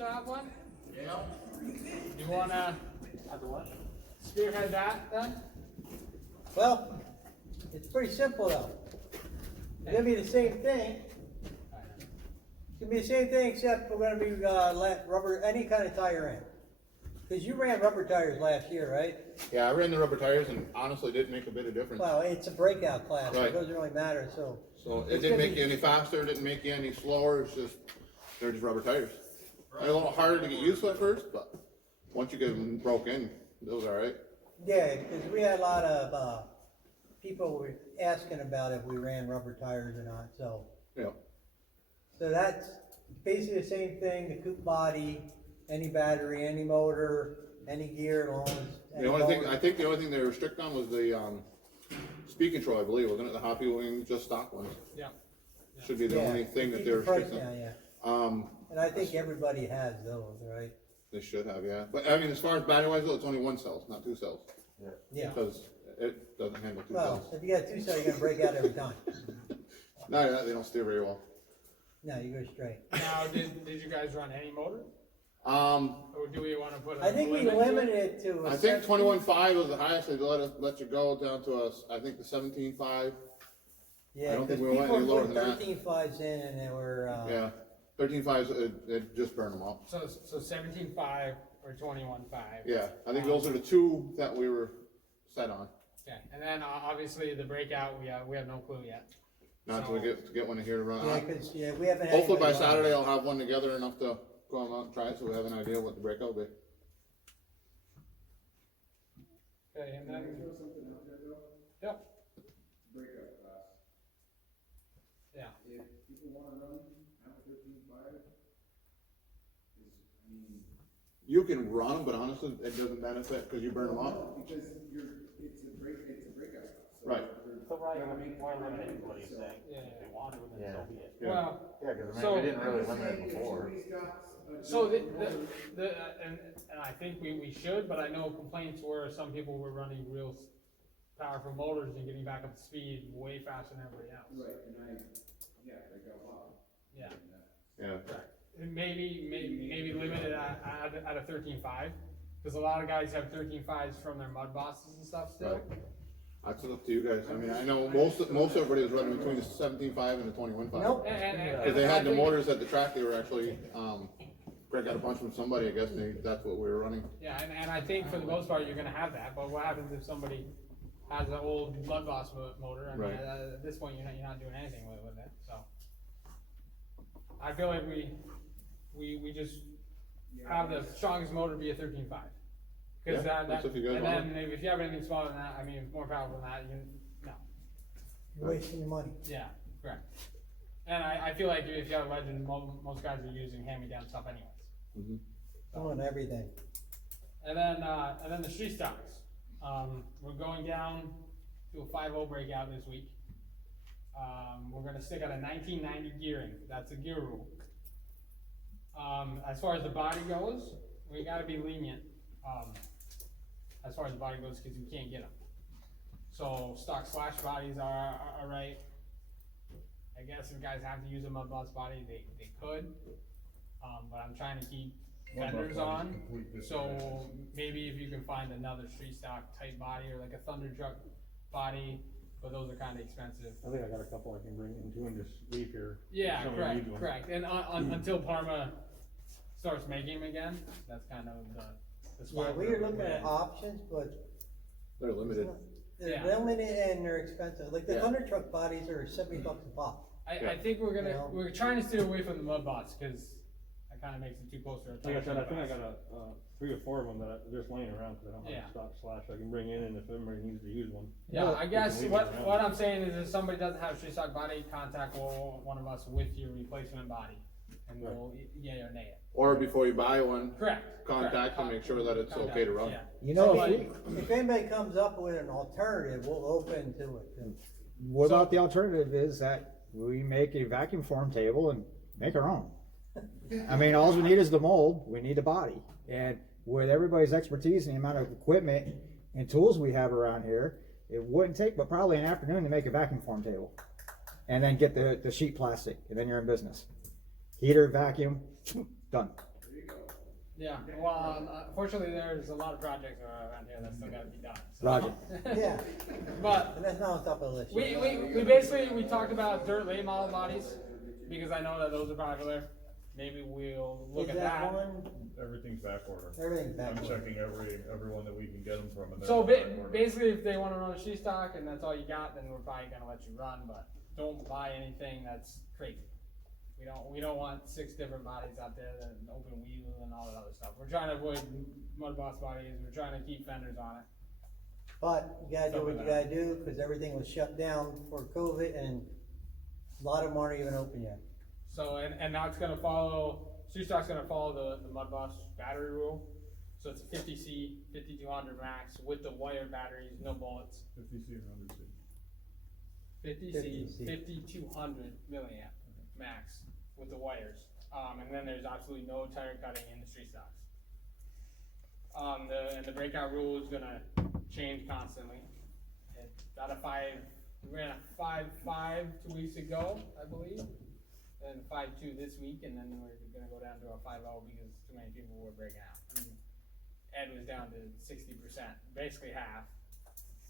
also have one? Yeah. You wanna spearhead that then? Well, it's pretty simple though. It's gonna be the same thing. It's gonna be the same thing except we're gonna be, let rubber, any kind of tire in. Cause you ran rubber tires last year, right? Yeah, I ran the rubber tires and honestly didn't make a bit of difference. Well, it's a breakout class, so it Right. doesn't really matter, so. So it it's didn't gonna make be- you any faster, didn't make you any slower, it's just, they're just rubber tires. They're a little harder to get used to at first, but once you get them broke in, it was alright. Yeah, cause we had a lot of, people were asking about if we ran rubber tires or not, so. Yeah. So that's basically the same thing, the coupe body, any battery, any motor, any gear, as long as. The only thing, I think the only thing they were strict on was the, speed control, I believe, wasn't it? The Hoppy Wing, just stock ones. Yeah. Should be the Yeah, only thing that keep they're the price strict on. down, yeah. And I think everybody has those, right? They should have, yeah. But I mean, as far as battery wise, though, it's only one cell, not two cells. Yeah. Because it doesn't handle two Well, cells. if you got two cells, you're gonna break out every time. No, they don't steer very well. No, you go straight. Now, did you guys run any motor? Or do we wanna put a I think we limit to it? limited it to. I think 21.5 was the highest they let you go down to us. I think the 17.5. Yeah, I don't cause think we went people any were lower putting than that. 13.5s in and they were, Yeah, 13.5s, it just burned them up. So 17.5 or 21.5. Yeah, I think those are the two that we were set on. Okay, and then obviously the breakout, we have no clue yet. Not till we get one here to run. yeah, cause, yeah, we haven't. had Hopefully by anybody run it. Saturday I'll have one together enough to go out and try it, so we have an idea what the breakout will be. Okay, and then, Throw something out there though, yep, breakout class. yeah. If people wanna run half a 13.5, I mean. You can run them, but honestly, it doesn't benefit because you burn them up. No, because it's a breakout class. So Right. So why Gotta make limit it, it, what he's so- saying? Yeah. If they want to, then Yeah. so be it. Yeah. Well, Yeah, because I So- mean, we didn't really I'm just limit it saying, if before. somebody's got a so motor- and I think we should, but I know complaints were some people were running real powerful motors and getting back up to speed way faster than everybody else. Right, and they got loud. Yeah, Yeah. correct. And maybe limit it at a 13.5, because a lot of guys have 13.5s from their mud bosses and stuff still. Right. That's up to you guys. I mean, I know most everybody was running between the 17.5 and the 21.5. Nope. Because they had the motors at the track, they were actually, Greg got a bunch from somebody, I guess, and that's what we were running. Yeah, and I think for the most part, you're gonna have that, but what happens if somebody has an old mud boss motor? I mean, Right. at this point, you're not doing anything with it, so. I feel like we just have the strongest motor be a 13.5. Cause Yeah, that, that's if you guys and want then maybe if you have anything smaller than that, I mean, more powerful than that, no, You're wasting your money. yeah, correct. And I feel like if you have a Legend, most guys are using hand-me-down stuff anyways. On everything. And then the street stocks. We're going down to a 5.0 breakout this week. We're gonna stick at a 1990 gearing. That's a gear rule. As far as the body goes, we gotta be lenient. As far as the body goes, because we can't get them. So stock slash bodies are right. I guess if guys have to use a mud boss body, they could. But I'm trying to keep fenders on. So maybe if you can find another street stock type body or like a Thunder Truck body, but those are kind of expensive. I think I got a couple I can bring into and just leave here. Yeah, if somebody correct, needs one. correct. And until Parma starts making them again, that's kind of the Yeah, spot we we're are looking at in. options, but They're limited. they're Yeah. limited and they're expensive. Like the Yeah. Thunder Truck bodies are $70 a pop. I think we're You gonna, know? we're trying to steer away from the mud bots, cause that kinda makes it too close to our. Like I said, I think I tire got 3 or 4 of them that are just laying around, cause I don't have Yeah. a stock slash I can bring in, and if anybody needs to use one. Yeah, I we guess can leave it what around. I'm saying is if somebody doesn't have a street stock body, contact one of us with your replacement body, and we'll yay or nay it. Or before you buy one, Correct. contact and make sure that it's okay to run. Yeah. You know, I if mean, we, if anybody comes up with an alternative, we'll open to it. too. what about the alternative is that we make a vacuum form table and make our own. I mean, all we need is the mold, we need the body. And with everybody's expertise and the amount of equipment and tools we have around here, it wouldn't take but probably an afternoon to make a vacuum form table. And then get the sheet plastic, and then you're in business. Heater, vacuum, done. There you go. Yeah, well, unfortunately, there's a lot of projects around here that still gotta be done. so. Roger. Yeah, But and that's not on top of the list. we basically, we talked about dirt late model bodies, because I know that those are popular. Maybe we'll look Is at that. one, Everything's back order. everything's back. I'm checking everyone that we can get them from, and they're So all back order. basically, if they wanna run a sheet stock and that's all you got, then we're probably gonna let you run, but don't buy anything that's crazy. We don't want 6 different bodies out there that open wheel and all that other stuff. We're trying to avoid mud boss bodies, we're trying to keep fenders on it. But you gotta do what you gotta do, cause everything was shut down for COVID and a lot of them aren't even open yet. So, and now it's gonna follow, sheet stock's gonna follow the mud boss battery rule. So it's a 50C, 5200 max with the wire batteries, no bullets. 50C or 100C. 50C, 50C. 5200 milliamp max with the wires. And then there's absolutely no tire cutting in the street stocks. And the breakout rule is gonna change constantly. It got a 5, we ran a 5.5 2 weeks ago, I believe. And 5.2 this week, and then we're gonna go down to a 5.0 because too many people were breaking out. I mean, Ed was down to 60%, basically half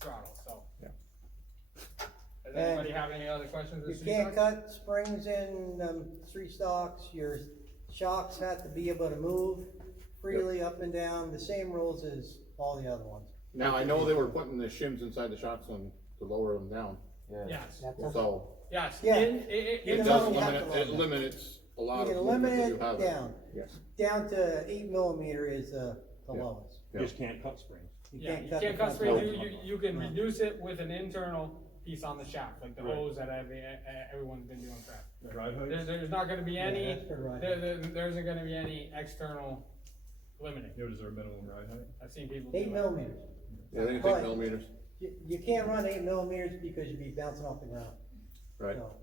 throttle, so. Yeah. Does anybody have any other questions? You with street can't stocks? cut springs in, street stocks, your shocks have to be able to move freely up and down, the same rules as all the other ones. Now, I know they were putting the shims inside the shocks on, to lower them down, Yes, so yes. Yeah. it You does know, you have limit, to it lower limits a lot You of can movement limit that you it have. down, Yes. down to 8 millimeter is the Yeah. lowest. You just can't cut springs. Yeah, you the can't cut front straight, end. you can reduce it with an internal piece on the shaft, like the Right. hose that everyone's been doing crap. Drive heights? There's not gonna be Yeah, any, that's for right. there isn't gonna be any external limiting. Yeah, is there a minimum ride height? I've seen people do 8 it. millimeters. Yeah, they can But- take millimeters, You can't run 8 millimeters because you'd be bouncing off the ground. right? So,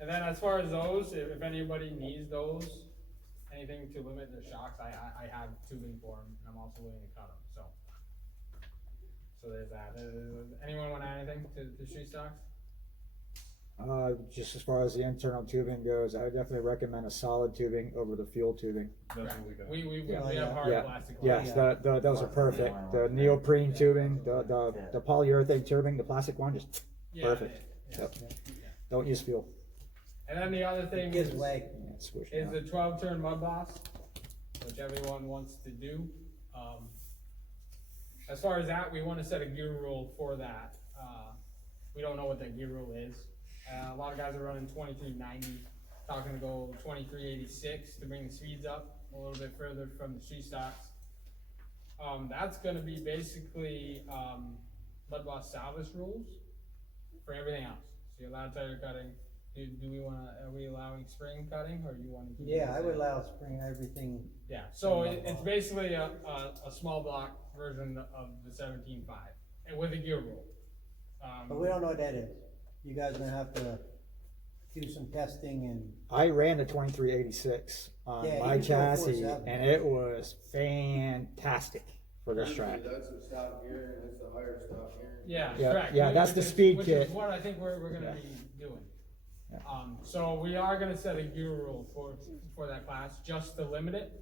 And then as far as those, if anybody needs those, anything to limit their shocks, I have tubing for them, and I'm also willing to cut them, so. So there's that. Anyone wanna add anything to street stocks? Just as far as the internal tubing goes, I would definitely recommend a solid tubing over the fuel tubing. That's what we got. We Yeah. have hard Yeah. plastic. Yes, ones. those are perfect. The neoprene tubing, the polyurethane tubing, the plastic one, just Yeah, perfect. yeah, Yep. yeah. Don't use fuel. And then the other thing it gives is way. Yeah, squish is it the out. 12-turn mud boss, which everyone wants to do. As far as that, we wanna set a gear rule for that. We don't know what that gear rule is. A lot of guys are running 2390, talking to go 2386 to bring the speeds up a little bit further from the street stocks. That's gonna be basically, mud boss salvage rules for everything else. So you're allowed tire cutting. Do we are we allowing spring cutting, or you wanna keep? it Yeah, the I would same? allow spring everything. Yeah, so it's basically a small block version of the 17.5, and with a gear rule. But we don't know what that is. You guys are gonna have to do some testing and, I ran the 2386 on Yeah, my you can go chassis 4.7. and it was fantastic for this track. That's the stock gear and it's the higher stock gear. Yeah, Yeah, correct. yeah, that's the speed which kit. is what I think we're gonna Yeah. be doing. Yeah. So we are gonna set a gear rule for that class, just to limit it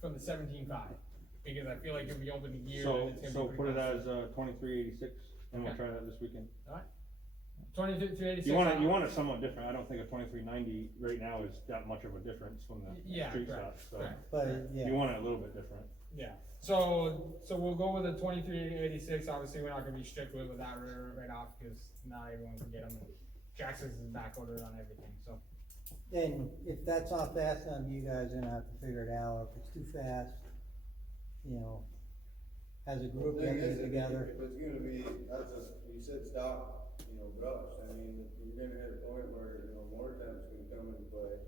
from the 17.5, because I feel like if we open the gear, then So, it's gonna so be put it pretty as, 2386, and we'll Okay. try that this weekend. 2286. You want it somewhat different, I don't think a 2390 right now is that much of a difference from the Yeah, street correct, stock, so. correct. but, You yeah. want it a little bit different. Yeah, so we'll go with the 2386, obviously, we're not gonna be strict with that right off, because not everyone can get them. Jackson's is back ordered on everything, so. And if that's not fast enough, you guys are gonna have to figure it out. If it's too fast, you know, as a group, Thing get is, it together. If it's gonna be, you said stock, brush, I mean, you're gonna hit a point where, more times gonna come into play.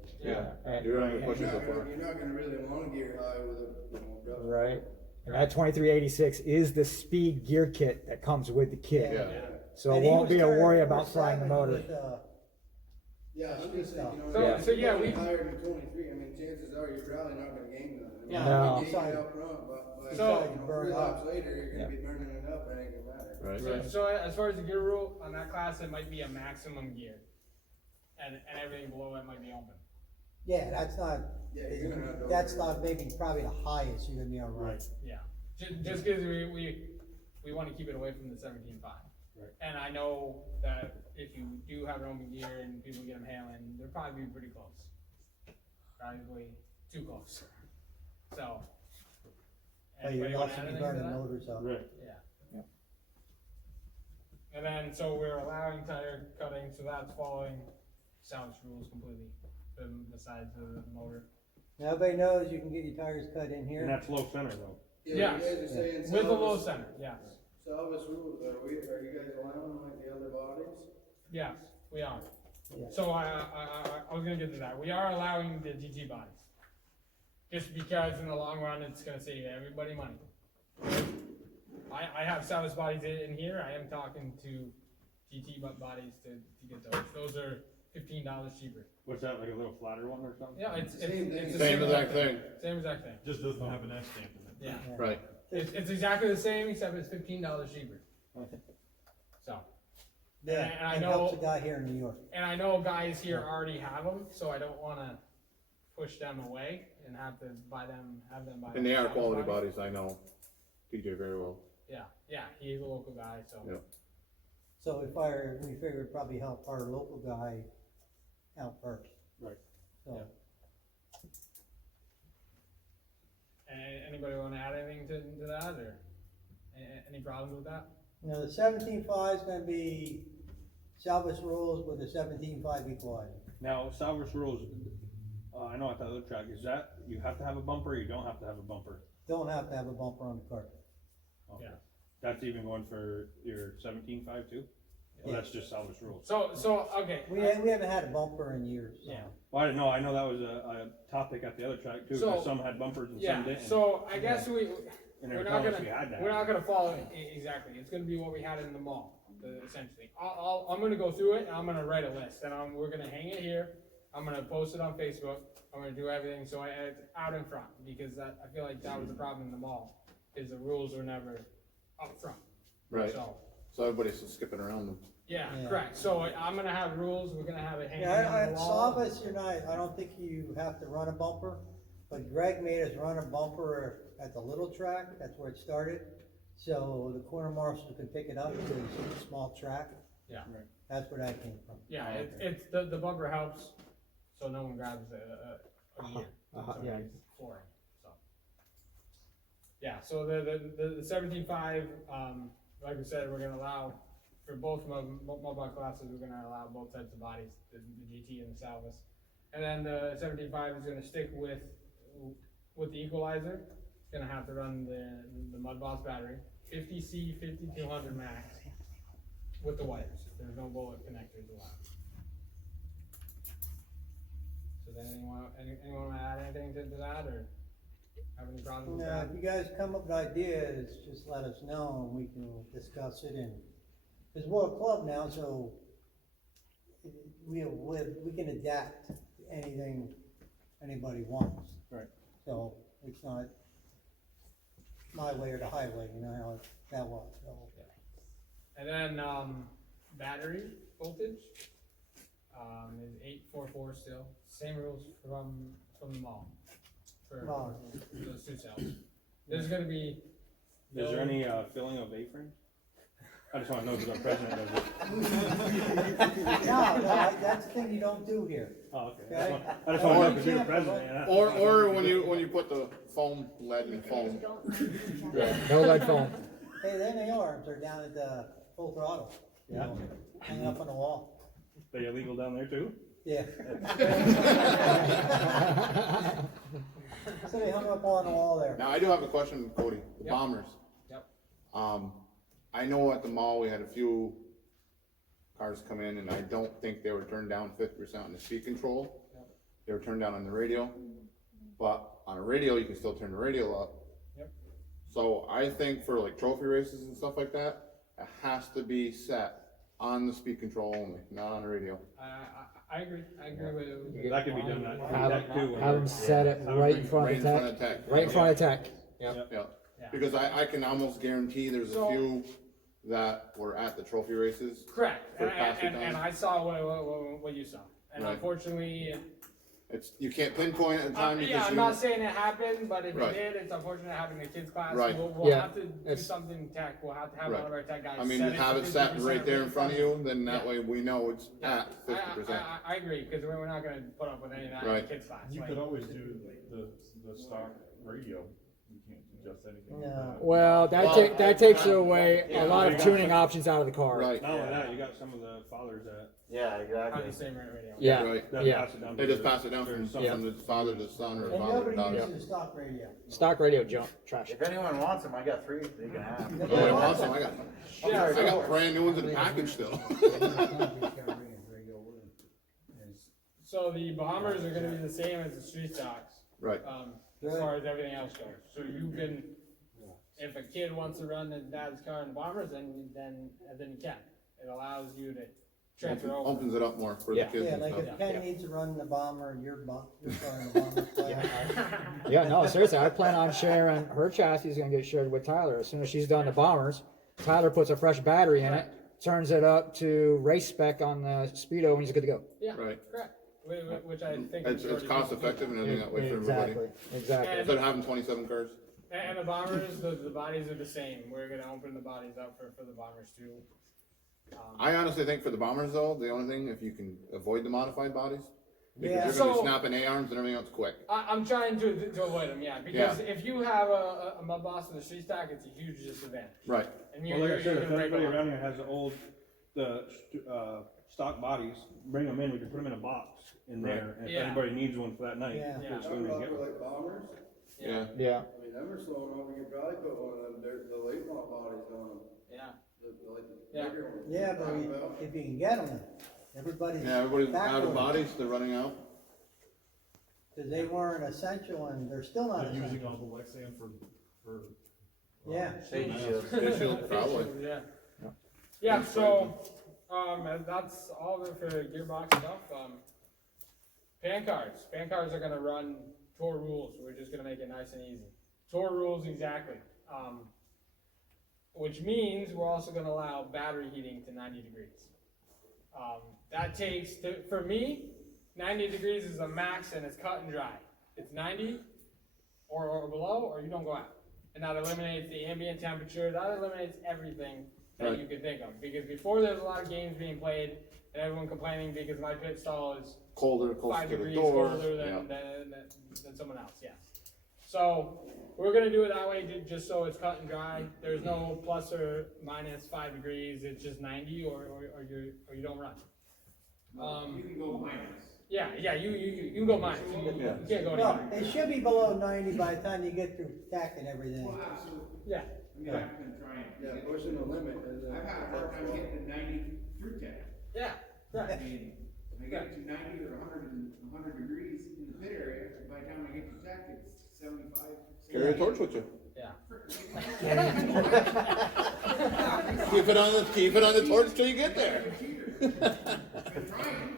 And- You're not gonna and- push it so You're far. not gonna really wanna gear high with a, brush. Right. And that 2386 is the speed gear kit that comes with the kit. Yeah. So And it he won't was be a turning worry 4.7 about frying the motor. with, Yeah, I'm just saying, So- so yeah, if we- you higher than 23, I mean, chances are you're probably not gonna gain nothing. I mean, Yeah. No. You gain it up front, but, So- three laps later, you're Yeah. gonna be burning it up, and it ain't gonna matter. Right. So as far as the gear rule, on that class, it might be a maximum gear. And everything below it might be open. Yeah, that's not, Yeah, you're gonna have to. that's not maybe probably the highest you're gonna be able to run. Yeah, just cause we wanna keep it away from the 17.5. Right. And I know that if you do have Roman gear and people get them hailing, they'll probably be pretty close. Probably too close. So. But you're anybody wanna also add be anything to running that? motors up. Right. Yeah. And then, so we're allowing tire cutting, so that's following salvage rules completely, besides the motor. Now, everybody knows you can get your tires cut in And here. that's low center though. Yeah, Yes. you guys are saying With a low Salvus, center, yes. Salvus rules, are you guys allowing like the other bodies? Yes, we are. Yeah. So I was gonna get to that. We are allowing the GT bodies. Just because in the long run, it's gonna save everybody money. I have salvage bodies in here. I am talking to GT bodies to get those. Those are $15 cheaper. What's that, like a little flatter one or something? Yeah, it's Same thing. the Same exact thing, Same exact thing. Just doesn't have an S stamp in it. Yeah. right. It's exactly the same, except it's $15 cheaper. So, Yeah, and I it know- helps a guy here in New York. and I know guys here already have them, so I don't wanna push them away and have to buy them, have them buy. And they are salvage quality bodies, I know TJ very well. Yeah, he's a local guy, so. Yeah. So we figured it'd probably help our local guy out first. Right. So, And anybody wanna add anything to that, or any problems with that? you know, the 17.5 is gonna be salvage rules with a 17.5 equalizer. Now, salvage rules, I know at the other track, is that, you have to have a bumper, or you don't have to have a bumper? Don't have to have a bumper on the car. Okay. Yeah. That's even going for your 17.5 too? Or Yeah. that's just salvage rules? So, okay. We haven't had a bumper in years, so. Yeah. Well, I didn't know, I know that was a topic at the other track too, So- because some had bumpers and some Yeah, didn't. so I guess And they we're were not telling us gonna, we had that. we're not gonna follow it exactly. It's gonna be what we had in the mall, essentially. I'm gonna go through it and I'm gonna write a list and we're gonna hang it here. I'm gonna post it on Facebook. I'm gonna do everything so it's out in front because I feel like that was the problem in the mall, is the rules were never up front. Right, So, so everybody's just skipping around them. yeah, Yeah. correct. So I'm gonna have rules. We're gonna have it hanging Yeah, on the wall. Salvus, I don't think you have to run a bumper, but Greg made us run a bumper at the little track, that's where it started. So the corner marshal could pick it up, because it's a small track. Yeah. Right. That's where that came from. Yeah, it's the bumper helps, so no one grabs a gear. yeah. Flooring, so. Yeah, so the 17.5, like we said, we're gonna allow, for both mobile classes, we're gonna allow both types of bodies, the GT and the Salvus. And then the 17.5 is gonna stick with the equalizer, it's gonna have to run the Mud Boss battery, 50C 5200 max, with the wires, there's no bullet connectors allowed. So then anyone wanna add anything to that, or have any problems with Now, that? if you guys come up with ideas, just let us know, and we can discuss it in, because we're a club now, so we can adapt to anything anybody wants. Right. So, it's not my way or the highway, you know how that was, so. And then, battery voltage, is 844 still, same rules from the mall. For Wow. those two cells. There's gonna be. Is there any, filling of A-frames? I just wanna know because our president does it. No, that's the thing you don't do here. Oh, okay. Okay. I just wanna know because you're the president. and I- Or when you put the foam, lead and foam. No lead foam. Hey, then they are down at the full throttle, you Yeah. know, hanging up on the wall. They illegal down there too? Yeah. So they hung up on the wall there. Now, I do have a question, Cody, the Yep. bombers. Yep. I know at the mall, we had a few cars come in, and I don't think they were turned down 50% on the speed control. Yep. They were turned down on the radio, but on a radio, you can still turn the radio up. Yep. So I think for like trophy races and stuff like that, it has to be set on the speed control only, not on the radio. I agree with. That could be done at Have, tech too. have them set it right in front Right of in front tech, of tech. right in front of tech. Yeah, Yeah. because I can almost guarantee there's a So- few that were at the trophy races. Correct, For and passing time. I saw what you saw, and Right. unfortunately, It's, you can't pinpoint at the time Yeah, because I'm you, not saying it happened, but if it Right. did, it's unfortunate having the kids class. Right. We'll Yeah, have to do it's- something tech, we'll have to have Right. one of our tech guys. I mean, set have to it set 50% right there in front of you, then that Yeah. way we know it's at I, 50%. I agree, cause we're not gonna put up with any of that in Right. kids class. You like- could always do the stock radio, you can't adjust anything. with No. that. Well, that takes away a lot of tuning options out of the car. Right, Not only that, you got some of the fathers that, Yeah, On exactly. the same radio. Yeah, right. that yeah. pass it down. They to just the- pass it down from there's some- the father to son or And father to nobody daughter. uses stock radio. Stock radio junk trash. If anyone wants them, I got 3 they can have. Oh, yeah, awesome, I got Yeah, I got brand new ones in the package still. So the bombers are gonna be the same as the street stocks, Right, as far as everything else goes. So you can, if a kid wants to run his dad's car in the bombers, then you can. It allows you to transfer over. opens it up more for the Yeah. kids Yeah, and like stuff. if Ken needs to run the bomber, your car in the bomber class. Yeah, no, seriously, I plan on sharing, her chassis is gonna get shared with Tyler. As soon as she's done the bombers, Tyler puts a fresh battery in it, turns it up to race spec on the Speedo, and he's good to go. Yeah, Right. correct. Which I think. It's majority cost of people effective and everything that way for everybody. Exactly. Instead of having 27 cars. do. And the bombers, the bodies are the same. We're gonna open the bodies up for the bombers too. I honestly think for the bombers though, the only thing, if you can avoid the modified bodies, because Yeah. you're gonna be So- snapping A-arms and everything else quick. I'm trying to avoid them, yeah, because if you have a mud boss in the street stock, it's a huge disadvantage. Right, And Well, like I said, if gonna break anybody them around up. here has the old, stock bodies, bring them in, we can put them in a box in there, and if Yeah. anybody needs one for that night, Yeah. Yeah. just go in and get one. like bombers, yeah. Yeah, I mean, them are slowing up, we could probably put one of them, the late model bodies on them, Yeah, like the Yeah. bigger ones. Yeah, but if you can get them, everybody's Yeah, everybody's out of backward, bodies, they're running out. cause they weren't essential and they're still not They're using essential. all the Lexan for. Yeah. Safety shields. They should probably. Yeah. Yeah, so, and that's all of it for gearbox stuff. Pan cars are gonna run tour rules, we're just gonna make it nice and easy. Tour rules exactly. Which means we're also gonna allow battery heating to 90 degrees. That takes, for me, 90 degrees is a max and it's cut and dry. It's 90 or below, or you don't go out. And that eliminates the ambient temperature, that eliminates everything that Right. you could think of. Because before there's a lot of games being played and everyone complaining because my pit stall is Colder, closer 5 to the degrees door. colder Yeah. than someone else, yes. So, we're gonna do it that way, just so it's cut and dry. There's no plus or minus 5 degrees, it's just 90 or you don't run. You can go minus. Yeah, you can go minus, you Yeah. can't go Well, anywhere. it should be below 90 by the time you get through tack and everything. Well, absolutely. Yeah, I mean, I've been trying. Yeah, pushing the limit. I've had a hard time getting to 90 through 10. yeah, I right. mean, I get to 90 or 100 degrees in the pit area, and by the time I get to tech, it's 75. Carry a torch with you. Yeah. Keep it on the torch till you get there. I'm trying.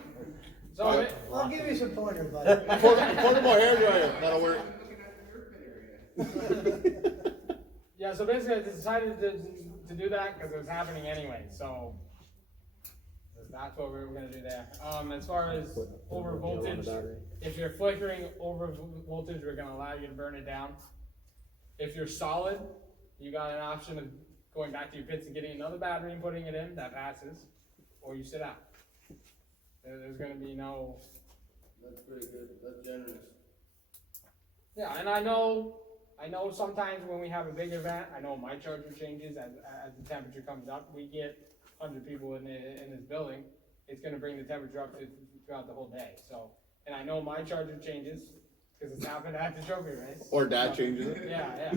So, I'll give you some pointers, buddy. Portable hair dryer, that'll work. I'm looking at your pit area. yeah, so basically I decided to do that because it was happening anyway, so that's what we were gonna do there. As far as over voltage, if you're flickering over voltage, we're gonna allow you to burn it down. If you're solid, you got an option of going back to your pits and getting another battery and putting it in, that passes, or you sit out. There's gonna be no, That's pretty good, that's generous. yeah, and I know sometimes when we have a big event, I know my charger changes as the temperature comes up. We get 100 people in this building, it's gonna bring the temperature up throughout the whole day, so. And I know my charger changes, cause it's happened at the trophy race. Or dad changes it. Yeah.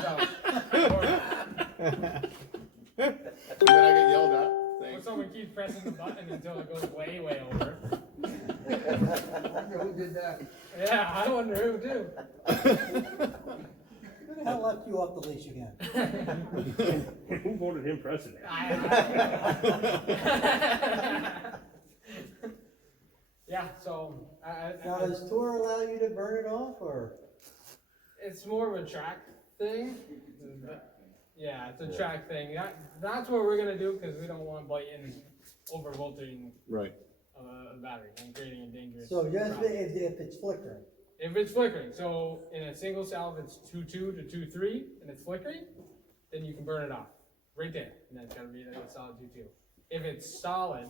So, And then I get yelled at. or Thanks. someone keeps pressing the button until it goes way over. Who did that? Yeah, I wonder who too. Who the hell left you off the leash again? Who voted him president? Yeah, so, Now, does Tour allow you to burn it off, or? it's more of a track thing. Yeah, it's a track thing. That's what we're gonna do, cause we don't want blatant over volting, Right. of the battery and creating a dangerous. So just problem. if it's flickering. If it's flickering, so in a single cell, if it's 2.2 to 2.3 and it's flickering, then you can burn it off right there, and that's gotta be a solid 2.2. If it's solid,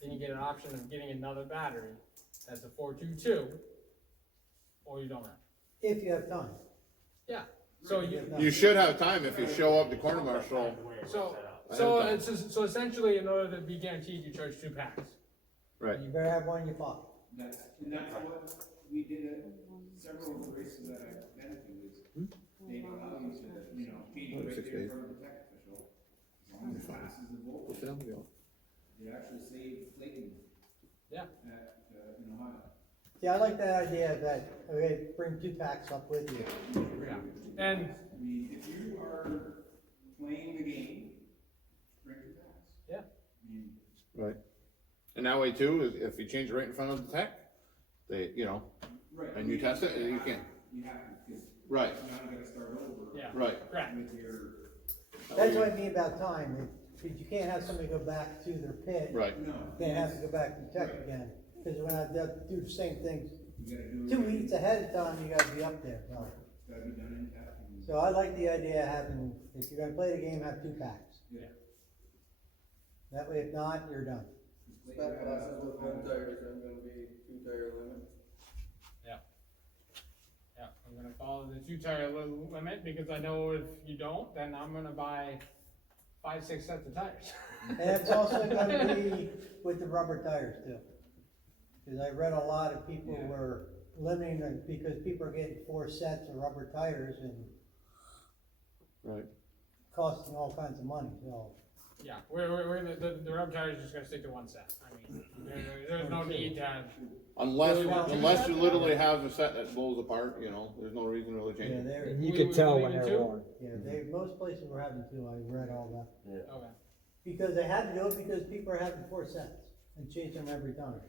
then you get an option of getting another battery that's a 4.22, or you don't have. If you have time. Yeah. So You should have time if you show up to corner marshal. so essentially, in order to be guaranteed, you charge 2 packs. Right. You better have one in your pocket. That's what we did at several of the races that I've been to, is they allow you to, feed right 6 there in days. front of the tech official. As long as it passes the voltage, you actually save flaking. Yeah. At, high. See, I like that idea that, okay, bring 2 packs up with you. Yeah. And I mean, if you are playing the game, bring 2 packs. yeah. I mean, Right. And that way too, if you change it right in front of the tech, they, right. and you test it, you can. You have to, because Right. now you gotta start over. Yeah. Right. Correct. With your, That's what I mean about time, because you can't have somebody go back to their pit. Right. no. Can't have to go back and check again, because when I do the same things, You gotta do it. 2 weeks ahead of time, you gotta be up there. No. It's gotta be done in tech. and- So I like the idea of having, if you're gonna play the game, have 2 packs. Yeah. That way, if not, you're done. Spec classes with home tires, I'm gonna be 2 tire limit. Yeah, I'm gonna follow the 2 tire limit, because I know if you don't, then I'm gonna buy 5-6 sets of tires. And it's also gonna be with the rubber tires too. Cause I read a lot of people Yeah. were limiting them because people are getting 4 sets of rubber tires and Right. costing all kinds of money, so. Yeah, the rub tire is just gonna stick to 1 set. I mean, there's no need to have. Unless, Really want unless two you sets? literally have a set that blows apart, there's no reason to really change Yeah, it. they're, And you We could would tell leave when it they're too? wrong. most places were having 2, I read all that. Okay. Because they had to do it because people are having 4 sets and change them every time.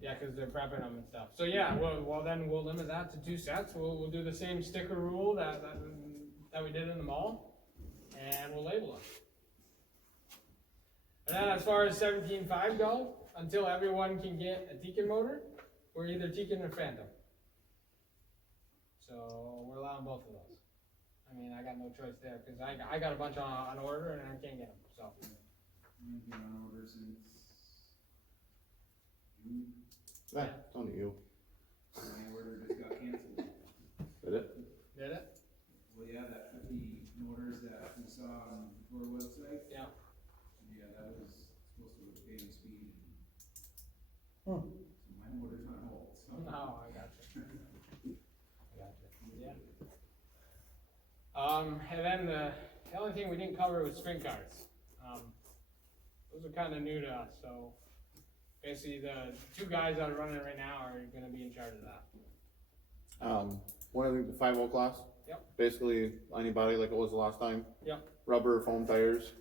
Yeah, cause they're prepping them and stuff. So yeah, well then we'll limit that to 2 sets. We'll do the same sticker rule that we did in the mall, and we'll label them. And then as far as 17.5 go, until everyone can get a Tekin motor, we're either Tekin or Phantom. So we're allowing both of those. I mean, I got no choice there, cause I got a bunch on order and I can't get them, so. I've been on order since June. Yeah, it's on to you. My order just got canceled. Did it? Did it? Well, yeah, that 50 motors that we saw on your website. Yeah. Yeah, that was supposed to look daily speed. Hmm. So my motor's on hold, so. No, I got you. Yeah. And then the only thing we didn't cover was sprint cars. Those are kinda new to us, so basically the 2 guys that are running it right now are gonna be in charge of that. One of the 5.0 class. Yep. Basically, anybody like it was the last time. Yep. Rubber, foam tires,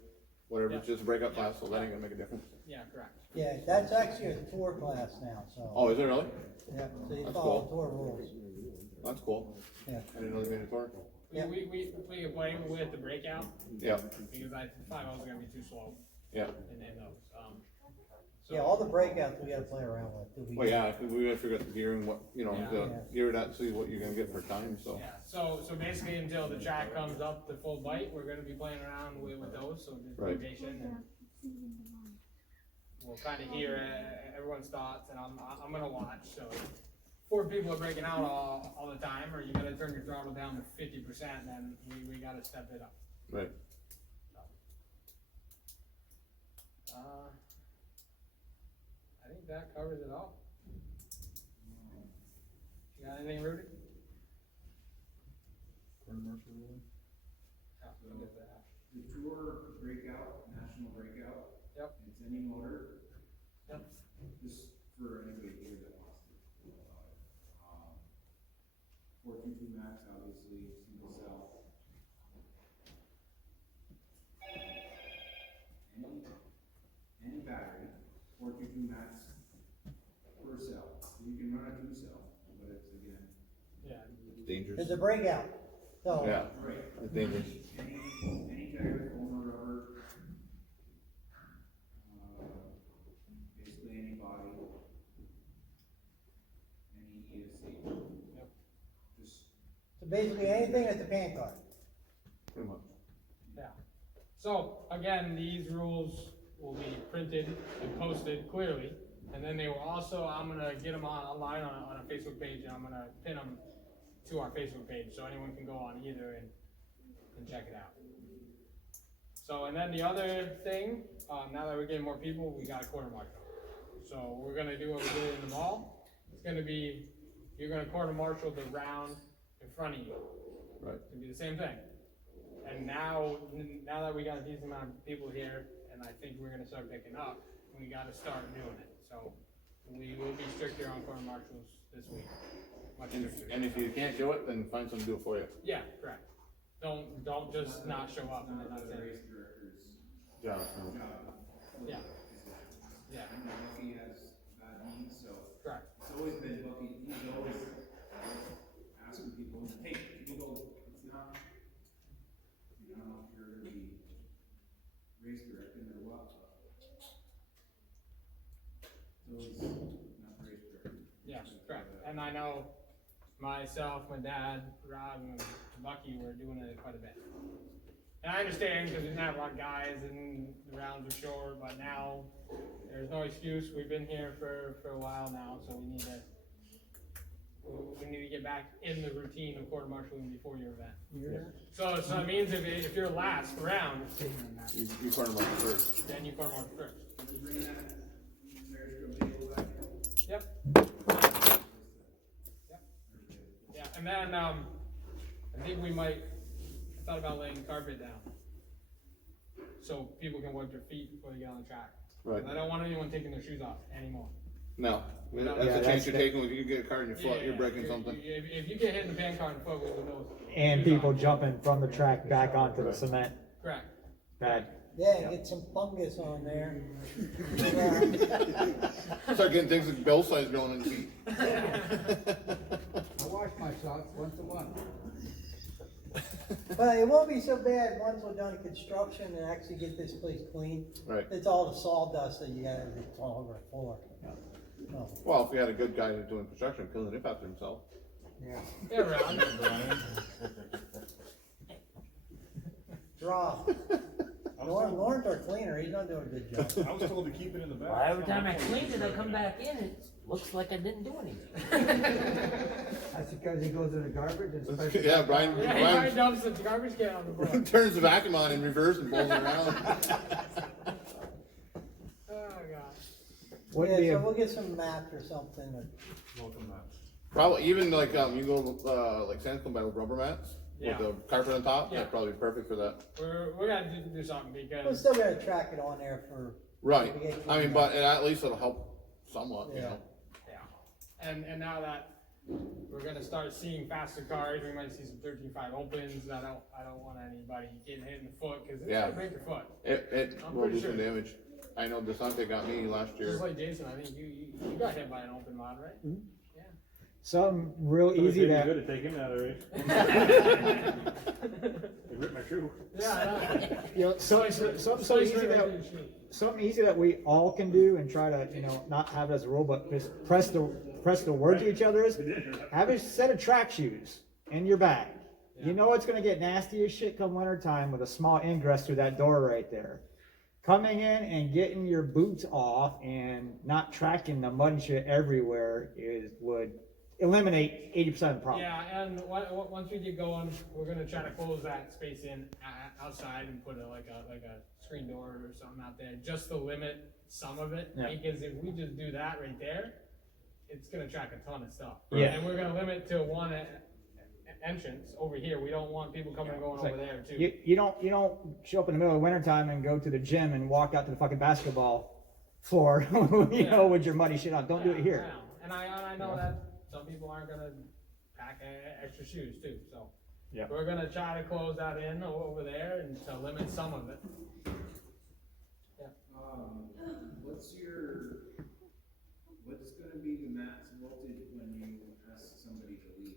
whatever, Yep. it's just a breakup class, so that ain't gonna make a difference. Yeah, correct. Yeah, that's actually a tour class now, so. Oh, is it really? Yeah, so you That's follow cool. tour rules. That's cool. Yeah. I didn't know they made a tour. We can play with the breakout, Yeah, because 5.0 is gonna be too slow yeah. in those, so. Yeah, all the breakouts we gotta play around with. till we Well, get- yeah, 'cause we gotta figure out the gearing, what, Yeah. Yeah. gear that, see what you're gonna get for time, so. Yeah, so basically until the track comes up to full bite, we're gonna be playing around with those, so just be Right. patient and we'll kinda hear everyone's thoughts, and I'm gonna watch, so. 4 people are breaking out all the time, or you gotta turn your throttle down to 50%, then we gotta step it up. Right. I think that covers it all. You got anything, Rudy? Corner marshal ruling? Yeah, we'll get that. The tour breakout, national breakout. Yep. It's any motor. Yep. Just for anybody here that wants to know about it. 422 max, obviously, single cell. Any battery, 422 max per cell. You can run a 2 cell, but it's again. Yeah. Dangerous. It's a breakout, so. Yeah, Right. it's dangerous. Any tire, foam or rubber. basically anything that's a pan card. Pretty much. Yeah. So, again, these rules will be printed and posted clearly, and then they will also, I'm gonna get them online on a Facebook page, and I'm gonna pin them to our Facebook page, so anyone can go on either and check it out. So, and then the other thing, now that we're getting more people, we got a quarter marshal. So we're gonna do what we did in the mall. It's gonna be, you're gonna quarter marshal the round in front of you. Right. It's gonna be the same thing. And now that we got a decent amount of people here, and I think we're gonna start picking up, we gotta start doing it. So we will be stricter on quarter marshals this week. Much stricter. And if you can't do it, then find someone to do it for you. Yeah, correct. Don't just not show up and then that's The it. race director's Yeah. job. Yeah. Is Yeah, I know Bucky has bad knees, so correct. it's always been Bucky, he's always asking people, hey, can you go, it's not, you know, if you're gonna be race directing or what, but it's always not race directing. Yeah, correct. And I know myself, my dad, Rob, and Bucky were doing it quite a bit. And I understand because we didn't have a lot of guys and the rounds were short, but now there's no excuse. We've been here for a while now, so we need to get back in the routine of quarter marshaling before your event. So it means if you're last round, You quarter marshal first. then you quarter marshal first. Did you bring that marriage table back? Yep. Yeah, and then, I think we might, I thought about laying carpet down. So people can wipe their feet before they get on the track. Right. I don't want anyone taking their shoes off anymore. No, that's Yeah, a chance that's you're the- taking. If you get a car in your foot, you're breaking If- something. If you get hit in the pan car in the foot, we would know. And people jumping from the track back onto the Right. cement. Correct. Bad. Yeah, get some fungus on there. Start getting things like bill size going in the feet. I wash my socks once a month. But it won't be so bad once we're done construction and actually get this place clean. Right. It's all the sawdust that you gotta, it's all over the floor. Oh, Well, if we had a good guy doing construction, cleaning it up after himself. yeah. Yeah, Ron. Draw. Lauren's our cleaner, he's not doing a good job. I was told to keep it in the back. Well, every time I cleaned it, I come back in, it looks like I didn't do anything. That's because he goes in the garbage and spreads it. Yeah, Brian, Yeah, he probably Brian dumps the garbage can on the floor. turns the vacuum on in reverse and pulls it around. Oh, gosh. Wouldn't be Yeah, so a- we'll get some mats or something. Welcome back. Probably even like you go like Sam's come by with rubber mats Yeah. with the carpet on top. Yeah. That'd probably be perfect for that. We're gonna do something We're because, still gonna track it on there for, Right. We get I mean, cleaned but at least it'll help somewhat. You Yeah. know. yeah. And now that we're gonna start seeing faster cars, we might see some 13.5 opens. I don't want anybody getting hit in the foot because it's Yeah. gonna break your foot. It I'm will pretty do some sure. damage. I know Desante got me last year. Just like Jason, I think you got hit by an open mod, right? Something real It was easy pretty that, good to take him out of the race. They ripped my shoe. Yeah. you know, something so easy that, something easy that we all can do and try to, you know, not have it as a rule, but just press the word to each other is, have a set of track shoes in your bag. You know it's gonna get nasty as shit come winter time with a small ingress through that door right there. Coming in and getting your boots off and not tracking the mud and shit everywhere would eliminate 80% of the problem. Yeah, and once we get going, we're gonna try to close that space in outside and put like a screen door or something out there, just to limit some of it. Yeah. Because if we just do that right there, it's gonna track a ton of stuff. Yeah. And we're gonna limit to one entrance over here. We don't want people coming and going It's like, over there too. You don't show up in the middle of winter time and go to the gym and walk out to the fucking basketball floor, with your muddy shit on. Don't do it here. I know. And I know that some people aren't gonna pack extra shoes too, so. Yeah. We're gonna try to close that in over there and to limit some of it. What's gonna be the max voltage when you ask somebody to leave?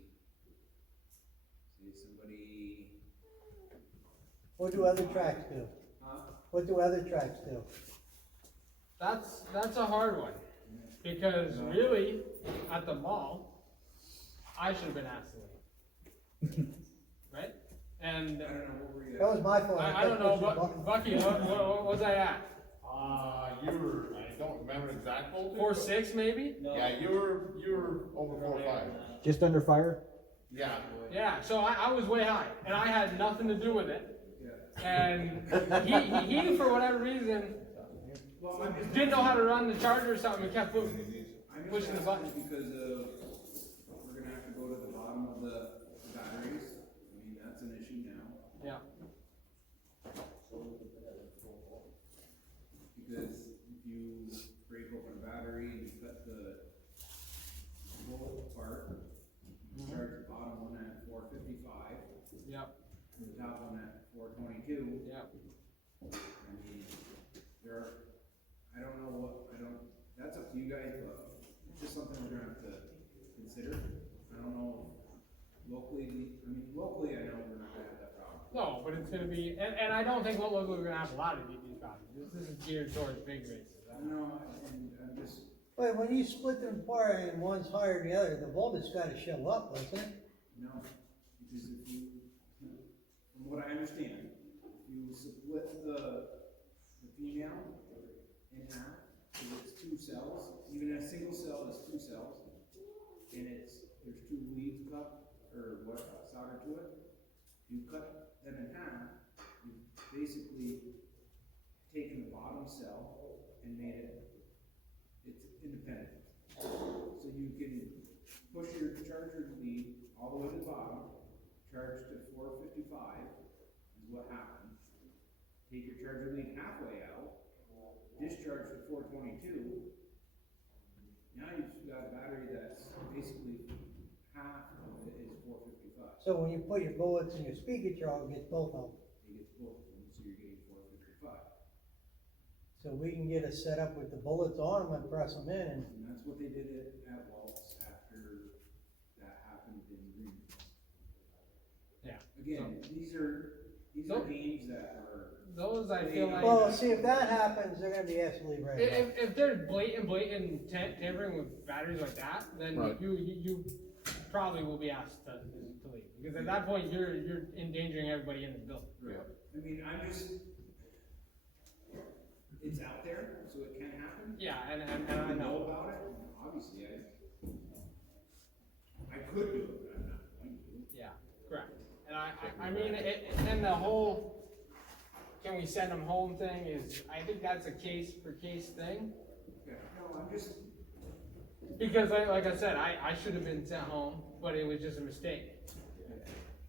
Say somebody, what do other tracks do? What do other tracks do? That's a hard one, because really, at the mall, I should have been asked to leave. right? And I don't know, what were you at? That was my fault. I don't know, kept pushing the button. Bucky, what was I at? I don't remember exact voltage. 4.6 maybe? Yeah, you were over 4.5. Just under fire? Yeah. Yeah, so I was way high, and I had nothing to do with it. Yeah. And he for whatever reason, Well, I'm just. didn't know how to run the charger or something, and kept I'm pushing the just button. asking because we're gonna have to go to the bottom of the batteries. I mean, that's an issue now. Yeah. Because if you break open a battery and you cut the volt apart, you charge the bottom one at 455, Yep, and the top one at 422. yep. I mean, I don't know that's up to you guys, but it's just something we're gonna have to consider. I don't know, locally I know we're not gonna have that problem. No, but it's gonna be, and I don't think we're gonna have a lot of these batteries. This is geared towards big races. I know, and I'm just, But when you split them apart and one's higher than the other, the voltage gotta show up, doesn't it? no, because if you, from what I understand, if you split the female in half, because it's two cells, even a single cell is two cells, and there's two leads cut, or what, soldered to it, you cut them in half, you've basically taken the bottom cell and made it's independent. So you can push your charger lead all the way to the bottom, charge to 455 is what happens. Take your charger lead halfway out, discharge to 422. Now you've got a battery that's basically half of it is 455. So when you put your bullets in your speed control, it gets both of them. It gets both of them, so you're getting 455. So we can get a setup with the bullets on them and press them in and. And that's what they did at Waltz after that happened in Green. Yeah. Again, these are games that are. Those I feel like. Well, see, if that happens, they're gonna be absolutely right. If there's blatant tampering with batteries like that, then Right. you probably will be asked to leave, because at that point you're endangering everybody in the building. Right. I mean, it's out there, so it can happen. Yeah, and I I know. know about it, and obviously I could do it, but I'm not going to. Yeah, correct. And I mean, and the whole can we send them home thing is, I think that's a case per case thing. Okay, no, I'm just, Because like I said, I should have been sent home, but it was just a mistake.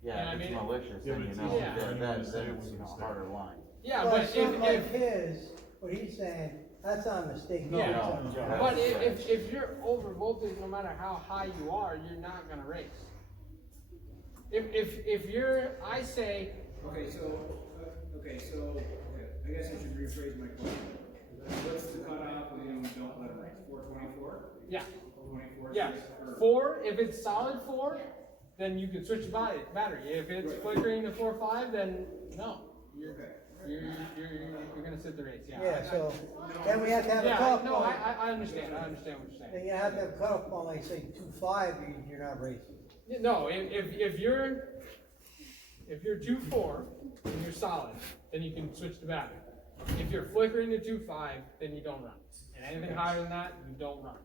Yeah, And I if it's mean- malicious, Yeah, then but you it's know, Yeah. then it's, a harder line. Yeah, Well, but something like if his, what he's saying, that's not a mistake. Yeah. No. but if you're over voltage, no matter how high you are, you're not gonna race. If you're, I say, okay, I guess I should rephrase my question. What's the cutoff when you don't let them race? 424? yeah, 24? yeah, 4, if it's solid 4, then you can switch the battery. If it's Right. flickering to 4.5, then no, Okay. you're gonna sit the race, yeah. Yeah, so, then we have to have a Yeah, cutoff no, point. I understand what you're Then saying. you have to have a cutoff point, like say 2.5, you're not racing. No, if you're 2.4 and you're solid, then you can switch the battery. If you're flickering to 2.5, then you don't run. And anything higher than that, you don't run.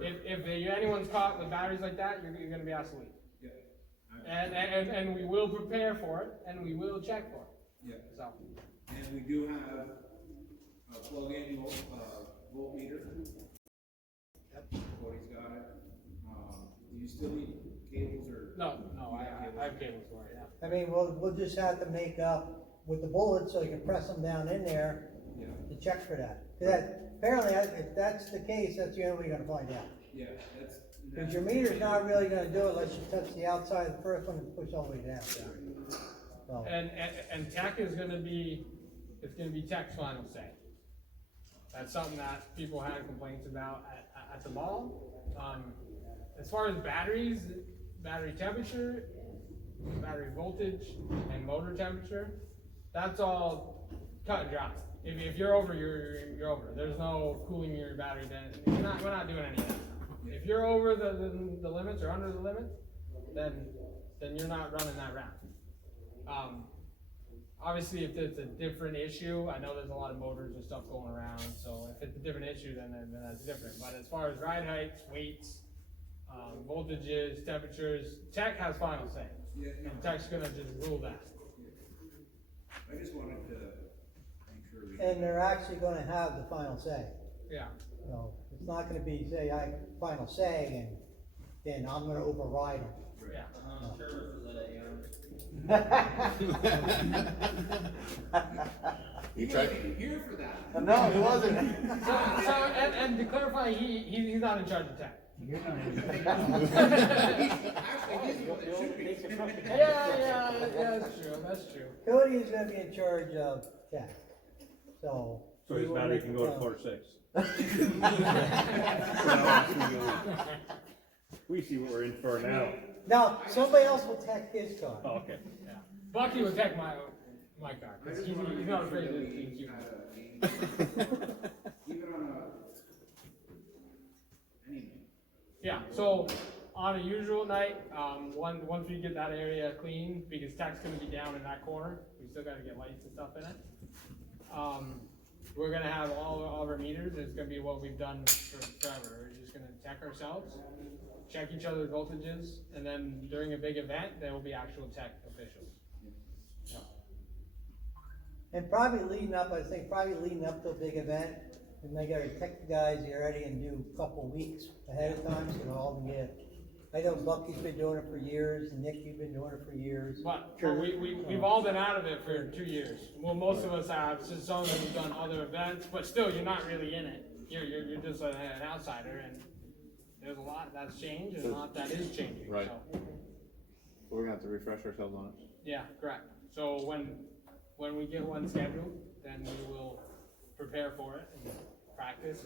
If anyone's caught with batteries like that, you're gonna be asked to leave. Yeah. And we will prepare for it, and we will check for it, Yeah. so. And we do have a plug-in voltmeter. Cody's got it. Do you still need cables or? No, I have cables for it, yeah. I mean, we'll just have to make up with the bullets so you can press them down in there Yeah, to check for that. 'Cause apparently, if that's the case, that's the only way you're gonna find out. yeah, that's. Because your meter's not really gonna do it unless you touch the outside of the first one and push all the way down. So, And tech is gonna be, it's gonna be tech's final say. That's something that people had complaints about at the mall. As far as batteries, battery temperature, battery voltage, and motor temperature, that's all cut and dry. If you're over, you're over. There's no cooling your battery then. We're not doing any of that stuff. If you're over the limits or under the limits, then you're not running that round. Obviously, if it's a different issue, I know there's a lot of motors and stuff going around, so if it's a different issue, then that's different. But as far as ride heights, weights, voltages, temperatures, tech has final say. Yeah, no, And tech's gonna just rule that. I just wanted to make sure we. And they're actually gonna have the final say. Yeah. You know, it's not gonna be, say, I final say, and then I'm gonna override them. Yeah. You tried, Here for that. no, he wasn't. So, and to clarify, he's not in charge of tech. Actually, he's the one that should be. Yeah, that's true. Cody is gonna be in charge of tech, so. So we his will battery make can the go to plan. 4 6. We see what we're in for now. Now, somebody else will tech his car. Oh, okay. Yeah. Bucky would tech my car, cause he's not afraid to be cute. Even on anything. Yeah, so on a usual night, once we get that area clean, because tech's gonna be down in that corner, we still gotta get lights and stuff in it. We're gonna have all of our meters, it's gonna be what we've done for forever, we're just gonna tech ourselves, check each other's voltages, and then during a big event, there will be actual tech officials. Yeah. And probably leading up, I think, probably leading up to a big event, we may gotta tech the guys here ready and do a couple weeks ahead of time, so they'll all get. I know Bucky's been doing it for years, and Nick, you've been doing it for years. But we've all been out of it for 2 years. Well, most of us have, since some of us have done other events, but still, you're not really in it. You're just an outsider, and there's a lot that's changed and a lot that is changing. Right. So, We're gonna have to refresh ourselves on it. yeah, correct. So when we get one scheduled, then we will prepare for it and practice.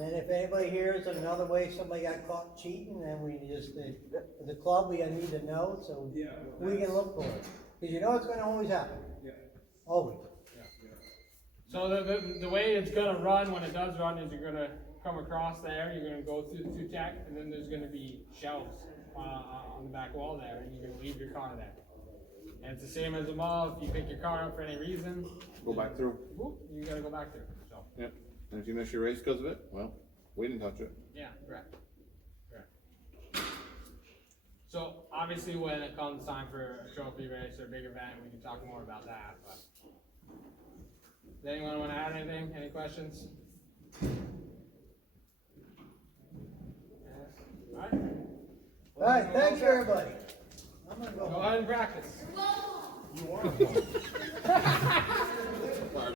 And if anybody hears another way somebody got caught cheating, then we just, as a club, we need to know, so Yeah. we can look for it. Cause you know it's gonna always happen, Yeah. always. So the way it's gonna run, when it does run, is you're gonna come across there, you're gonna go through tech, and then there's gonna be shelves on the back wall there, and you're gonna leave your car there. And it's the same as a mall, if you pick your car up for any reason, Go back through. whoop, you gotta go back there, so, Yep. And if you miss your race because of it, well, we didn't touch it. yeah, correct. So, obviously, when it comes time for a trophy race or a big event, we can talk more about that, but. Does anyone wanna add anything, any questions? Yes. Alright, thanks everybody. I'm gonna go Go home. ahead and practice. You are home.